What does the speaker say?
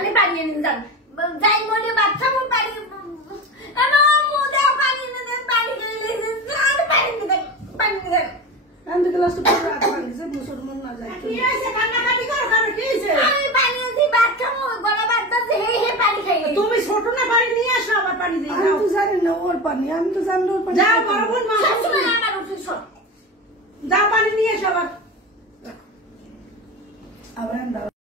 আপনি পানি এনে যান যাই বলি বাচ্চা মু পানি আমি গ্লাস তো পুরো আধা দিছে মুসলমান না যায় কি হইছে কান্নাকাটি করো কেন কি হইছে আমি পানি দি বাচ্চা মু গলা বাঁধতে হে পানি খাই তুমি ছোট না পানি নিয়ে আসো আবার পানি দেই আমি তো জানি না ওর পানি আমি তো জানি ওর পানি যাও বড় বোন মা আমার উঠিস যাও পানি নিয়ে আসো আবার